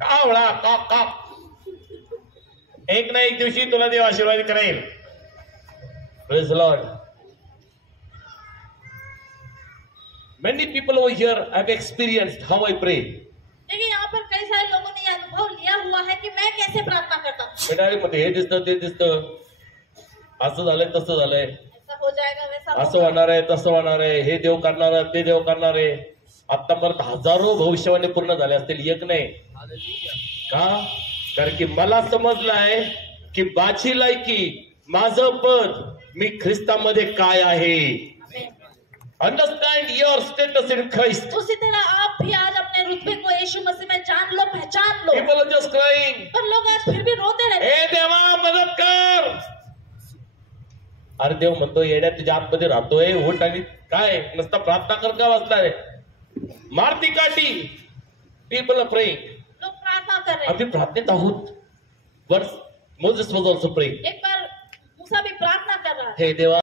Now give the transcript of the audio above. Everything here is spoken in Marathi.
कावळा कॉक कॉक. एक ना एक दिवशी तुला देव आशीर्वाद करेल. Praise the Lord. Many people over here have experienced how I pray. लेकिन यहाँ पर कई सारे लोगों ने ये अनुभव लिया हुआ है कि मैं कैसे प्रार्थना करता हूँ. बेटा मध्ये हे दिसतं ते दिसतं, असं झालंय तसं झालंय, ऐसा हो जाएगा वैसा असं होणार आहे तसं होणार आहे, हे देव करणार आहे ते देव करणार आहे. आतापर्यंत हजारो भविष्यवाणी पूर्ण झाले असतील, एक नाही. का? कारण की मला समजलं आहे की माझी लायकी, माझं पद, मी ख्रिस्तामध्ये काय आहे. Understand your status in Christ. उसी तरह आप भी आज अपने रुतबे को यीशु मसीह में जान लो, पहचान लो. People are just crying. पर लोग आज फिर भी रोते रहते. हे देवा मदत कर. अरे देव म्हणतो येड्या तुझ्या आतमध्ये राहतोय, उठ आणि काय नुसता प्रार्थना कर का वाचणार आहे. मारती काठी. People are praying. लोग प्रार्थना कर रहे हैं. आम्ही प्रार्थनेत आहोत. वर्स मोसेस वाज ऑल्सो प्रेइंग. एक बार मूसा भी प्रार्थना कर रहा है. हे देवा